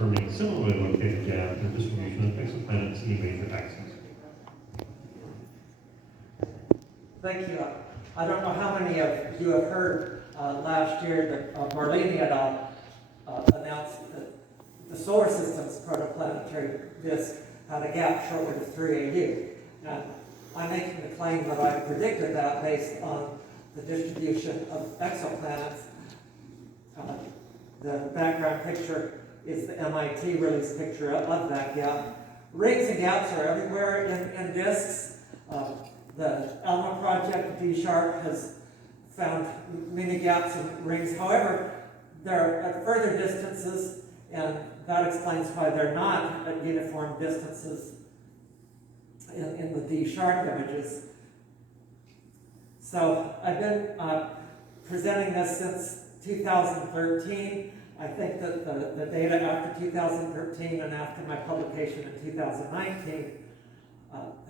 confirming similarly located gap in distribution of exoplanets in major axes. Thank you. I don't know how many of you have heard last year that Marlene et al. Announced that the solar system's protoplanetary disk had a gap shortly of 3 AU. Now, I'm making the claim that I predicted that based on the distribution of exoplanets. The background picture is the MIT release picture of that gap. Rings and gaps are everywhere in disks. The ALMA project, D-Sharp, has found many gaps and rings. However, they're at further distances, and that explains why they're not at uniform distances in the D-Sharp images. So I've been presenting this since 2013. I think that the data after 2013 and after my publication in 2019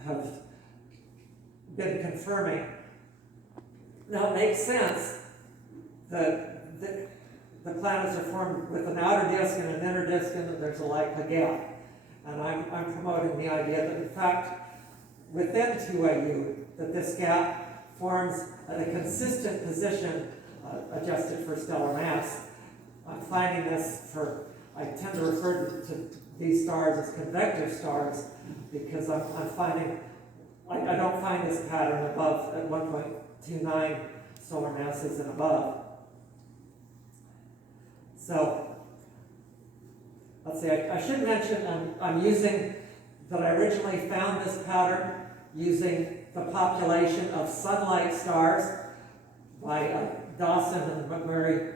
have been confirming. Now it makes sense that the planets are formed with an outer disk and an inner disk, and there's a likely gap. And I'm promoting the idea that in fact within 2AU that this gap forms at a consistent position adjusted for stellar mass. I'm finding this I tend to refer to these stars as convective stars because I'm finding, I don't find this pattern above at 1.29 solar masses and above. So, let's see, I should mention I'm using, that I originally found this pattern using the population of sunlight stars by Dawson and McMurray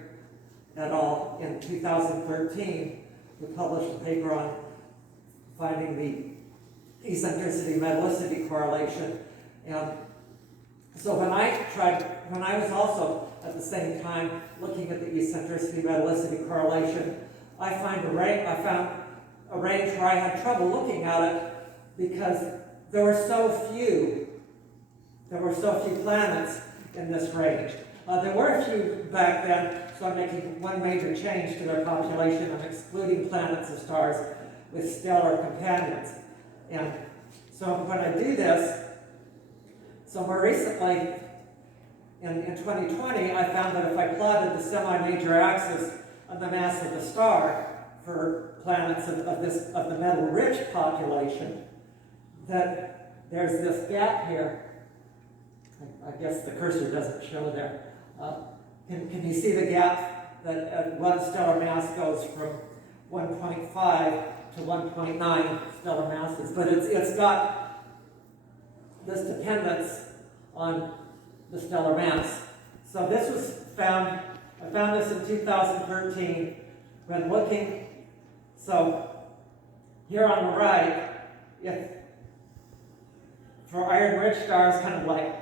et al. In 2013, who published a paper on finding the eccentricity-metallicity correlation. And so when I was also at the same time looking at the eccentricity-metallicity correlation, I found a range where I had trouble looking at it because there were so few planets in this range. There were a few back then, so I'm making one major change to their population. I'm excluding planets and stars with stellar companions. And so when I do this, so more recently, in 2020, I found that if I plotted the semi-major axis of the mass of the star for planets of the metal-rich population, that there's this gap here. I guess the cursor doesn't show there. Can you see the gap that at one stellar mass goes from 1.5 to 1.9 stellar masses? But it's got this dependence on the stellar mass. So this was found, I found this in 2013 when looking. So here on the right, if for iron-rich stars, kind of like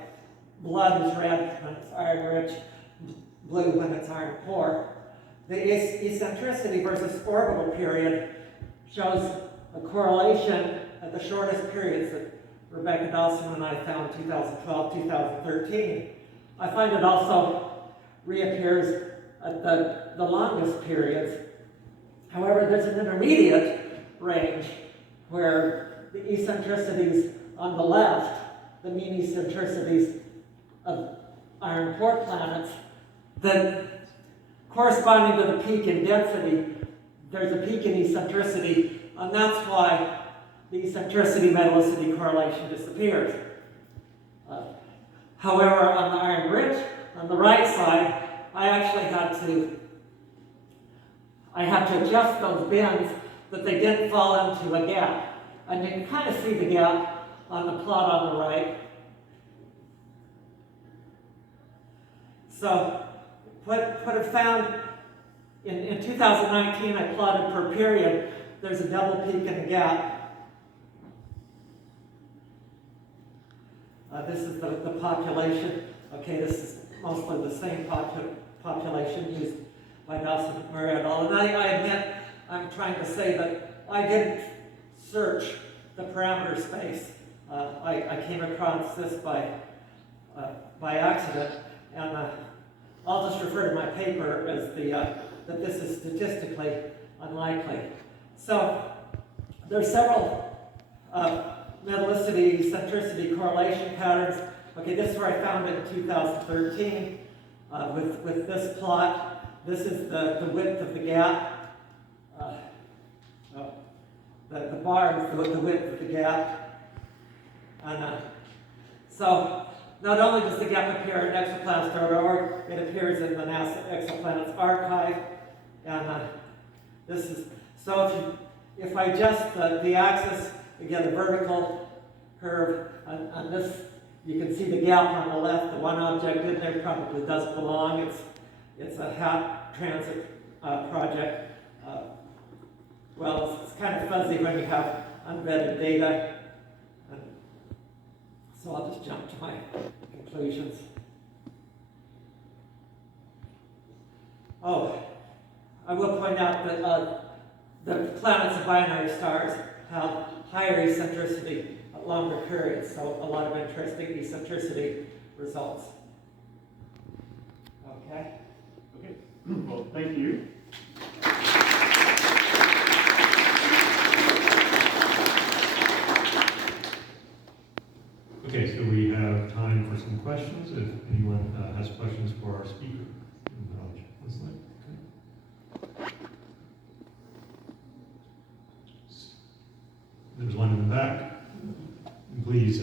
blood is red when it's iron-rich, blue when it's iron-poor, the eccentricity versus orbital period shows a correlation at the shortest periods that Rebecca Dawson and I found 2012, 2013. I find it also reappears at the longest periods. However, there's an intermediate range where the eccentricities on the left, the mean eccentricities of iron-poor planets, that corresponding to the peak in density, there's a peak in eccentricity, and that's why the eccentricity-metallicity correlation disappears. However, on the iron-rich, on the right side, I actually had to adjust those bins that they didn't fall into a gap. And you can kind of see the gap on the plot on the right. So what I found in 2019, I plotted per period, there's a double peak in the gap. This is the population. Okay, this is mostly the same population used by Dawson McMurray et al. And I admit, I'm trying to say that I didn't search the parameter space. I came across this by accident, and I'll just refer to my paper as that this is statistically unlikely. So there's several metallicity, centricity correlation patterns. Okay, this is where I found it in 2013 with this plot. This is the width of the gap. The bar is the width of the gap. And so not only does the gap appear in exoplanets.org, it appears in the NASA Exoplanets archive. And this is, so if I adjust the axis, we get a vertical curve, and this, you can see the gap on the left. The one object in there probably doesn't belong. It's a HAP transit project. Well, it's kind of fuzzy when you have unvetted data. And so I'll just jump to my conclusions. Oh, I will point out that the planets of binary stars have higher eccentricity at longer periods, so a lot of interesting eccentricity results. Okay? Okay, well, thank you. Okay, so we have time for some questions. If anyone has questions for our speaker. This slide. Okay. There's one in the back. Please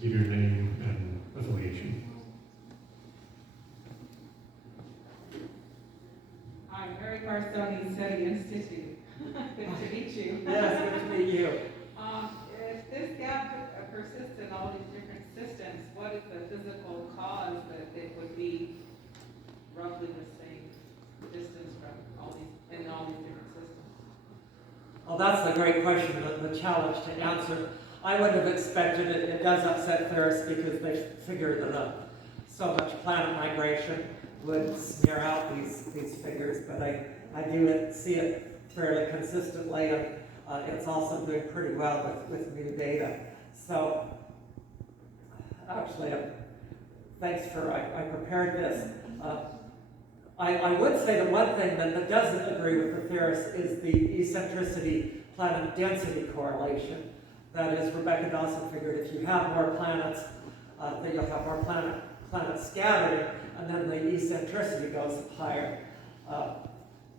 give your name and affiliation. Hi, Mary Carstoni, SETI Institute. Good to meet you. Yes, good to meet you. If this gap persists in all these different systems, what is the physical cause that it would be roughly the same distance from all these different systems? Well, that's a great question, the challenge to answer. I would have expected it. It does upset theorists because they figured that so much planet migration would smear out these figures, but I do see it fairly consistently, and it's also doing pretty well with new data. So, actually, thanks for, I prepared this. I would say that one thing that doesn't agree with the theorists is the eccentricity planet density correlation. That is, Rebecca Dawson figured if you have more planets, then you'll have more planets scattering, and then the eccentricity goes higher.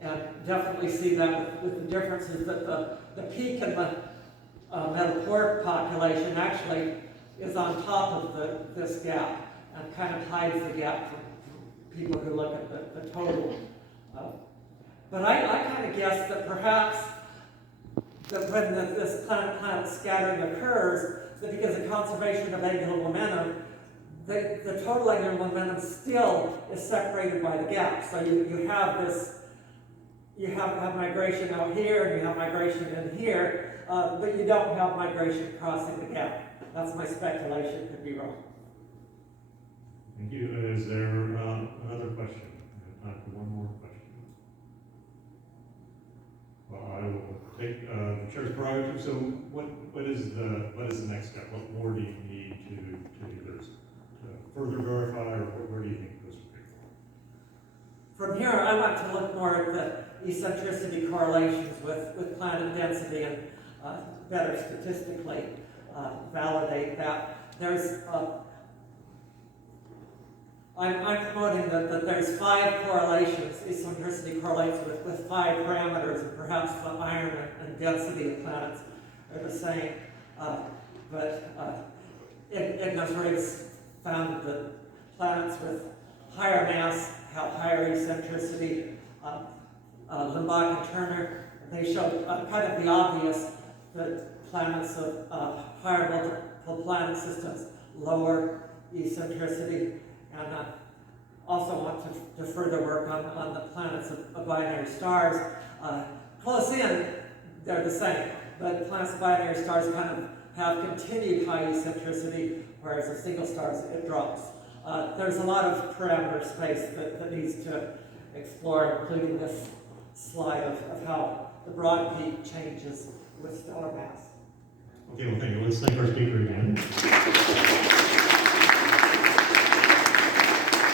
And definitely see that with the differences that the peak in the metal poor population actually is on top of this gap and kind of hides the gap from people who look at the total. But I kind of guess that perhaps that when this planet scattering occurs, that because of conservation of angular momentum, the total angular momentum still is separated by the gap. So you have this, you have migration out here and you have migration in here, but you don't have migration crossing the gap. That's my speculation, could be wrong. Thank you. Is there another question? We have time for one more question. Well, I will take the chair's prerogative. So, what is the next step? What more do you need to either further verify, or where do you think this will be? From here, I want to look more at the eccentricity correlations with planet density and better statistically validate that. There's I'm promoting that there's 5 correlations. Eccentricity correlates with 5 parameters, and perhaps the iron and density of planets are the same. But Ignace Riggs found that planets with higher mass have higher eccentricity. Limbach and Turner, they showed kind of the obvious that planets of higher multiple planet systems lower eccentricity. And also want to further work on the planets of binary stars. Close in, they're the same, but planets of binary stars kind of have continued high eccentricity, whereas the single stars, it drops. There's a lot of parameter space that needs to explore, including this slide of how the broad peak changes with stellar mass. Okay, well, thank you. Let's thank our speaker again.